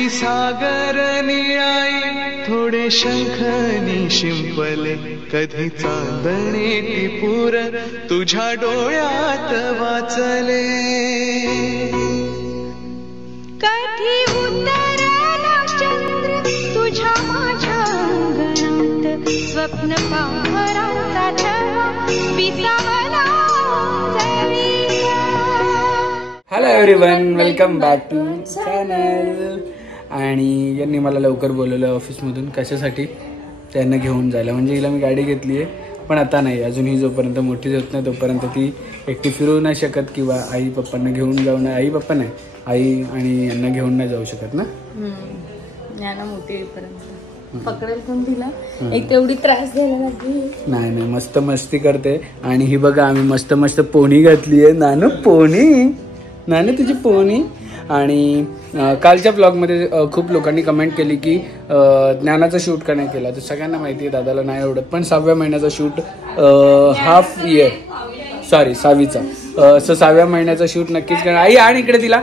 कधी सागर निळाई थोडे शंखनी शिंपले, कधी चांदणे टिपूर तुझ्या डोळ्यात वाचले. कधी उतरला चंद्र तुझ्या माझ्या अंगणात, स्वप्न पांघराचा छळा विसावला जळविला. Hello everyone, welcome back to channel. आणि यांनी मला लवकर बोलवलं ऑफिसमधून. कशासाठी? त्यांना घेऊन जायला. म्हणजे हिला मी गाडी घेतली आहे, पण आता नाही. अजून ही जोपर्यंत मोठी होत नाही तोपर्यंत ती एकटी फिरू नाही शकत, किंवा आई पप्पांना घेऊन जाऊ नाही. आई पप्पा नाही, आई आणि यांना घेऊन नाही जाऊ शकत ना. यांना मोठी होईपर्यंत पकडेल कोण तिला? एक तेवढी त्रास द्यायला लागली. नाही नाही, मस्त मस्ती करते. आणि ही बघा, आम्ही मस्त मस्त पोणी घातली आहे. नानू पोणी, नानू तुझी पोणी. आणि कालच्या ब्लॉगमध्ये खूप लोकांनी कमेंट केली की ज्ञानाचा शूट का नाही केला. तर सगळ्यांना माहिती आहे दादाला नाही आवडत, पण 6व्या महिन्याचा शूट हाफ इयर, सॉरी 6वीचा, 6व्या महिन्याचा शूट नक्कीच करणार. आई आणि इकडे तिला.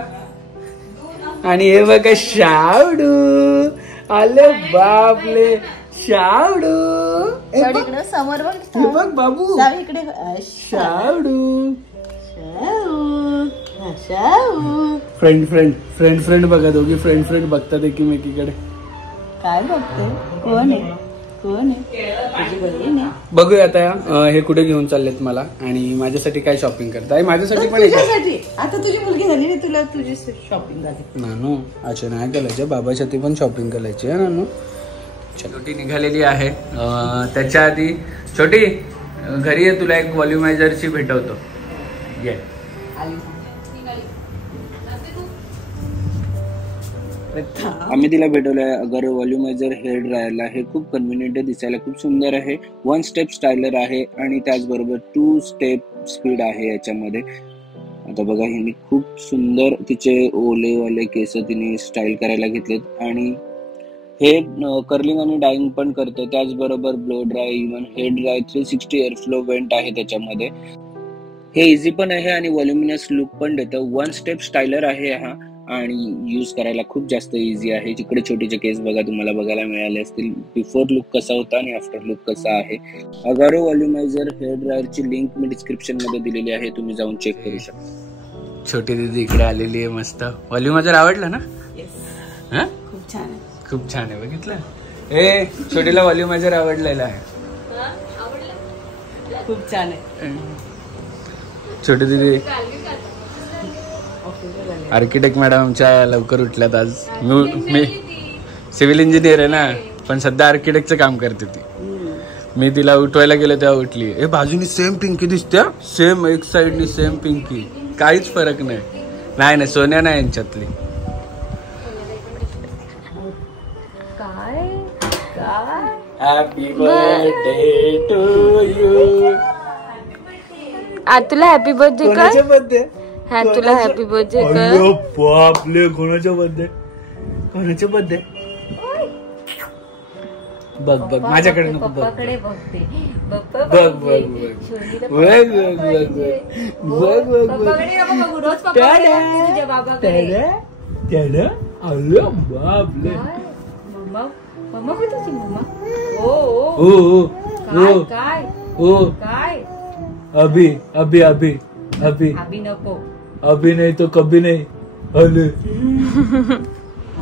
आणि हे बघा शावडू आले, बापले शावडू. समोर बघ बाबू, शावडू फ्रेंड फ्रेंड फ्रेंड फ्रेंड बघा, दोघी फ्रेंड फ्रेंड बघतात एकमेकीकडे. काय बघतो? कोण आहे? कोण आहे? तुझी बहीण आहे. बघूया आता हे कुठे घेऊन चाललेत मला, आणि माझ्यासाठी काय शॉपिंग करताय. माझ्यासाठी पण आता तुझी मुलगी झाली, तुला तुझी शॉपिंग झाली. नानू अच्छा नाही करायचं, बाबासाठी पण शॉपिंग करायची आहे नानू. छोटी निघालेली आहे. त्याच्या आधी छोटी घरी आहे, तुला एक व्हॉल्युमायझरची भेटवतो. ये आम्ही तिला भेटवलंय अगर व्हॉल्युमायझर हेअर ड्रायरला. हे खूप कन्व्हिनियंट आहे, दिसायला खूप सुंदर आहे. 1 स्टेप स्टायलर आहे आणि त्याचबरोबर 2 स्टेप स्पीड आहे याच्यामध्ये. आता बघा, हिने खूप सुंदर तिचे ओलेवाले केस तिने स्टाईल करायला घेतलेत. आणि हे कर्लिंग आणि डाईंग पण करतं. त्याचबरोबर blow dry, even hair dry, 360 airflow vent आहे त्याच्यामध्ये. हे इझी पण आहे आणि व्हॉल्युमिनस लुक पण देतं. 1 स्टेप स्टायलर आहे हा, आणि यूज करायला खूप जास्त इझी आहे. जिकडे छोटीचे केस बघा तुम्हाला बघायला मिळाले असतील. बिफोर लुक कसा होता आणि आफ्टर लुक कसा आहे. अगारो व्हॉल्युमायझर हेअर ड्रायरची लिंक मी डिस्क्रिप्शन मध्ये दिलेली आहे, तुम्ही जाऊन चेक करू शकता. छोटी दीदी इकडे आलेली आहे. मस्त व्हॉल्युमायझर आवडलं ना? खूप छान आहे, खूप छान आहे. बघितलं, ए छोटीला व्हॉल्युमायझर आवडलेला आहे. खूप छान आहे. छोटी दीदी आर्किटेक्ट मॅडम आमच्या लवकर उठल्यात आज. मी सिव्हिल इंजिनियर आहे ना, पण सध्या आर्किटेक्टचं काम करते ती. मी तिला उठवायला गेलो तेव्हा उठली. हे बाजूनी सेम पिंकी दिसते, सेम एक साइडनी सेम पिंकी, काहीच फरक नाही. नाही सोन्या नाही यांच्यातली. Happy birthday to you. तुला हॅपी बर्थडे कर. बर्थडे हा, तुला हॅपी बर्थडे कर. बापले, कोणाच्या बर्थडे? कोणाच्या बर्थडे? बघ बघ माझ्याकडे नको, बघ पप्पाकडे बघते. बघ बघ बघ बघ बघ बघ बघ. मम्मा कुठे? मम्मा काय काय? अभी अभी अभी अभी अभी नको, अभी नाही तो कभी नाही.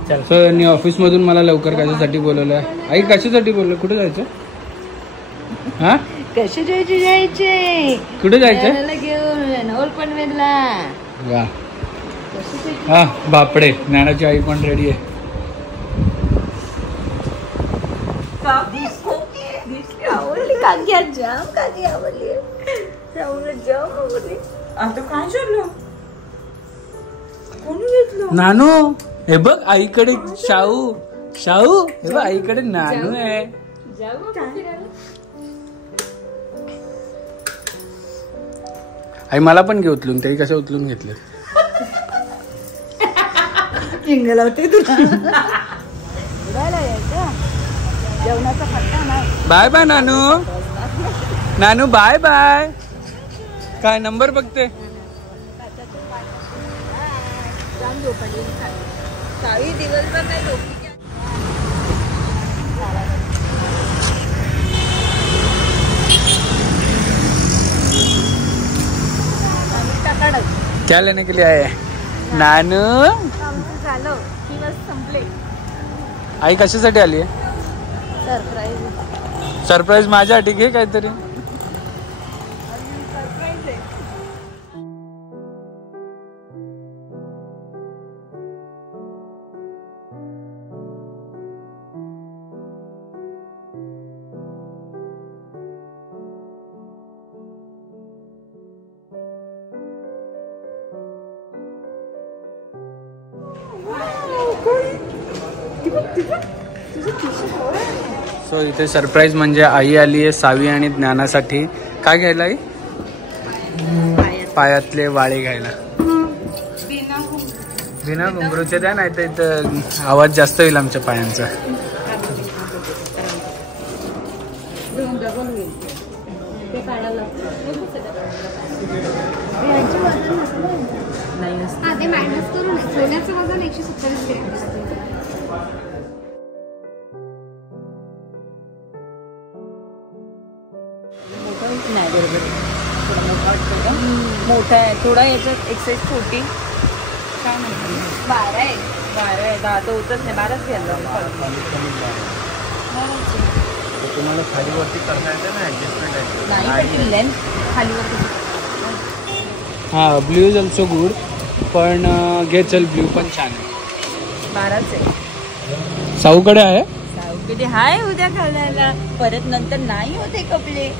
चल. सो यांनी ऑफिस मधून मला लवकर कशासाठी बोलवलं? आई कशासाठी बोललं? कुठे जायचं? हा, कसे जायचे? कुठे जायचं? घेऊन ओल पनवेलला. हा, बापडे. ज्ञानाची आई पण रेडी आहे. आवडली काकी, जाम काकी आवडली. जाम आवडली. आता काय झालं? कोणी घेतलं? नानू, हे बघ आईकडे शाहू. शाहू हे बघ, आईकडे नानू आहे. आई मला पण घे उचलून. तरी कशा उचलून घेतले? चिंगल होते तुला. जेवणाचा फटका नाही. बाय बाय नानू. नानू बाय बाय. काय नंबर बघते? सावी दिवसभर काय डोकी क्या लेने के लिए आए नानू? झालं की बस संपले. आई कशासाठी आली आहे? सरप्राईज. सरप्राईज माझ्यासाठी घे काहीतरी. सरप्राईज आहे. सो इथे सरप्राईज म्हणजे आई आली आहे सावी आणि ज्ञानासाठी. काय घ्यायला आई? पायातले वाळे घ्यायला. बिना घुंगरूचे द्या, नाही तर इथं आवाज जास्त होईल आमच्या पायांचा. ते मायनस करून सोन्याचं वजन 170 ग्रॅम. नाही बरोबर, थोडा मोठा वाटतो का? मोठा आहे थोडा. याच्यात एक्साईज छोटी काय म्हणतात 12 आहे. 12 आहे. 10 तर होतच नाही. 12च घ्यायला तुम्हाला खालीवरती करता येते ना ऍडजस्टमेंट नाही. लेंथ खालीवर. हा ब्ल्यू इज ऑल्सो गुड, पण घे चल ब्ल्यू पण छान आहे. 12च आहे. साऊकडे आहे. कधी हाय उद्या घालायला, परत नंतर नाही होते कपडे.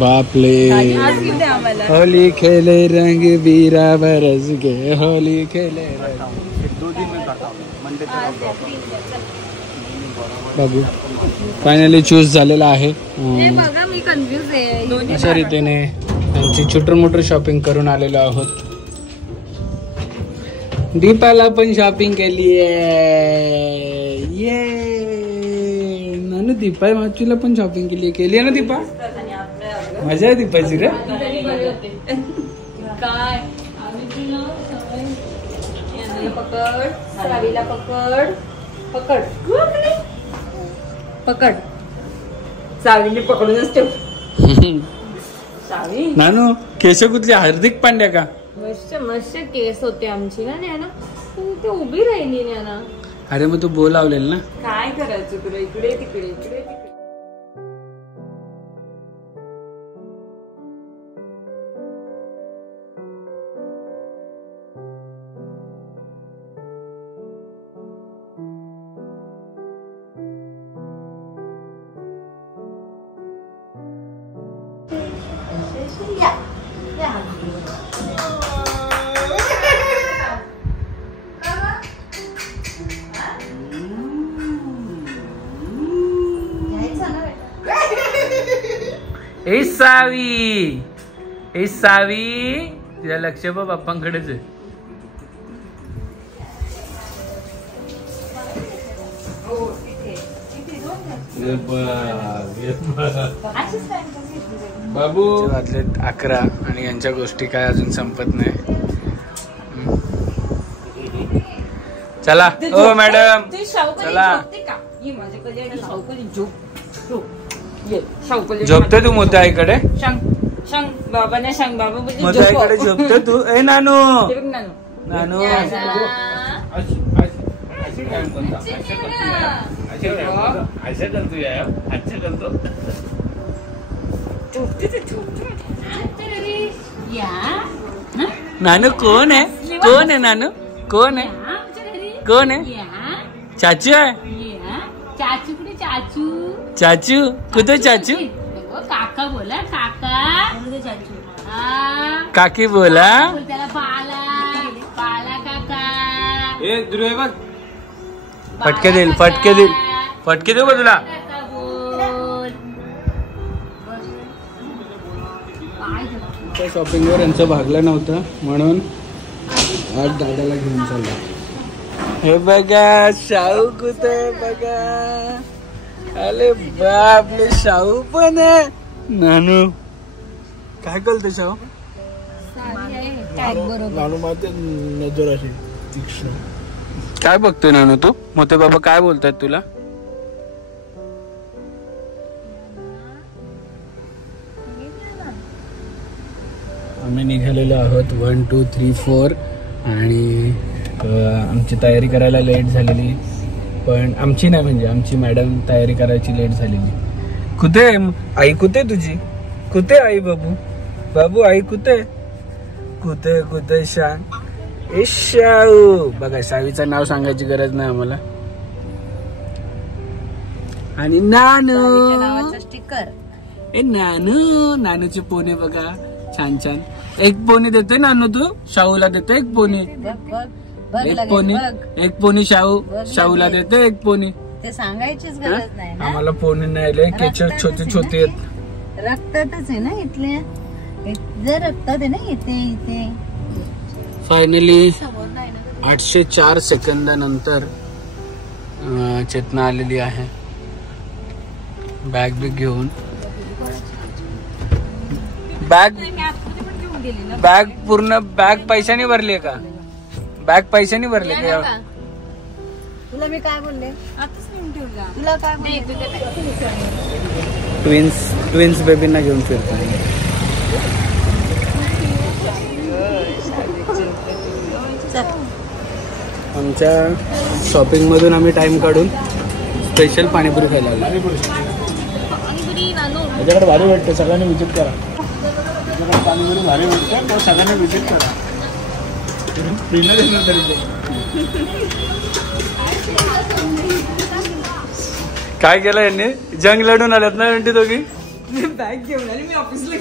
बापले. आज घेऊ द्या आम्हाला. होली खेले रंग बीरा बरस गे, होली खेले बाबू. फायनली चूज झालेला आहे. बघा मी कन्फ्युज आहे. अशा रीतीने त्यांची छोटर मोटर शॉपिंग करून आलेलो आहोत. दीपाला पण शॉपिंग केली आहे. ये नानू दीपा माचूला पण शॉपिंग केली आहे ना दीपा? मजा आहे दीपाची रे. काय पकड, सावीला पकड, पकड पकड. सावीने पकडूनच ठेव. सावी नानू केश कुठली? हार्दिक पांड्या का? मस्त मस्त केस होते आमची ना नॅना. ते उभी राहिली नॅना. अरे मग तू बोलावलेल ना. काय करायचं तुला? इकडे तिकडे इकडे तिकडे. ए सावी, ए सावी, तुझ्या लक्ष बघ बाप्पांकडेच आहे. बाबू वाजले 11 आणि यांच्या गोष्टी काय अजून संपत नाही. चला ओ मॅडम चला. झोपते तू मोठ्या आईकडे? बाबा नाही सांग बाबा मोठ्या आईकडे झोपते तू? ए नानू नानू नानू कोण आहे? कोण आहे नानू? कोण आहे? कोण आहे? चाचू आहे? चाचू कुठे? चाचू चाचू कुठे? चाचू काका बोला. काका चाचू. काकी बोला. त्याला पाला पाला काका. ए दुर्वे बघ फटके देईल, फटके देईल, फटके देऊ का तुला? शॉपिंगवर यांचं भागलं नव्हतं म्हणून आज दादाला घेऊन चाललो. हे बघा शाहू कुठे बघा. अरे बापले शाहू पण आहे. नानू काय करते शाहू? नानू माझे नजर अशी तीक्ष्ण. काय बघतोय नानू तू? मोठे बाबा काय बोलतात तुला? आम्ही निघालेलो आहोत 1 2 3 4 आणि आमची तयारी करायला लेट झालेली, पण आमची नाही म्हणजे आमची मॅडम तयारी करायची लेट झालेली. कुठे आई? कुठे तुझी? कुठे आई? बाबू बाबू आई कुठे? कुठे कुठे सांग. ए शाऊ. बघा सावीचं नाव सांगायची गरज नाही आम्हाला. आणि नानू स्टिकर. ए नानू. नानूचे पोने बघा छान छान. एक पोनी देते नानू तू? शाहूला देते एक पोनी. एक पोनी शाहूला देते एक पोनी. ते सांगायचीच गरज नाही ना. आम्हाला पोनी नाही. केचर छोटे छोटे आहेत. रक्तातच आहे ना इथले. जर रक्तात आहे ना इथे. फायनली 804 सेकंदानंतर चेतना आलेली आहे. बॅग बी घेऊन. बॅग पूर्ण बॅग पैशाने भरली का? बॅग पैशाने भरली का? तुला मी काय बोलले? आताच नेऊन ठेवला. तुला काय बोलले? ट्विन्स बेबींना घेऊन फिरतो. आमच्या शॉपिंग मधून आम्ही टाइम काढून स्पेशल पाणीपुरी खायला आलो. त्याच्याकडे भारी भेटते, सगळ्यांनी विजिट करा. पाणीपुरी भारी भेटते, तो सगळ्यांनी विजिट करा. काय केलं यांनी? जंग लढून आल्यात ना म्हणते दोघी. बॅग घेऊन आली मी ऑफिसला.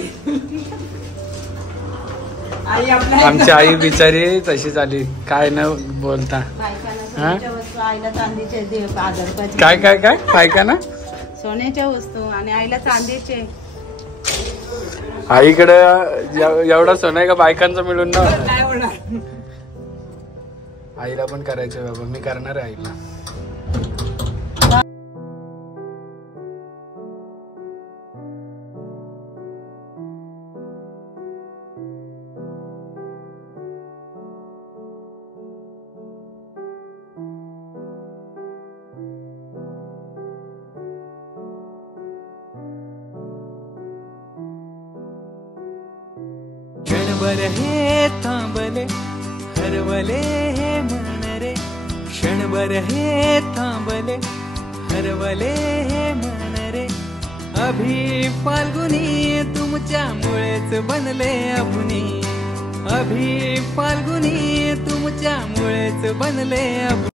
आमची आई बिचारी तशीच आली, काय न बोलता. आईला चांदीचे काय काय काय काय ना सोन्याच्या वस्तू आणि आईला चांदीचे. आईकडे एवढा सोना आहे का बायकांचा मिळून ना? काय होणार? आईला पण करायचं बाबा, मी करणार आहे आईला. क्षणभर हे थांबले हरवले हे मन रे. क्षणभर हे थांबले हरवले हे मन रे. अभि फाल्गुनी तुमच्यामुळेच बनले अभुनी. अभि फाल्गुनी तुमच्यामुळेच बनले अभुनी.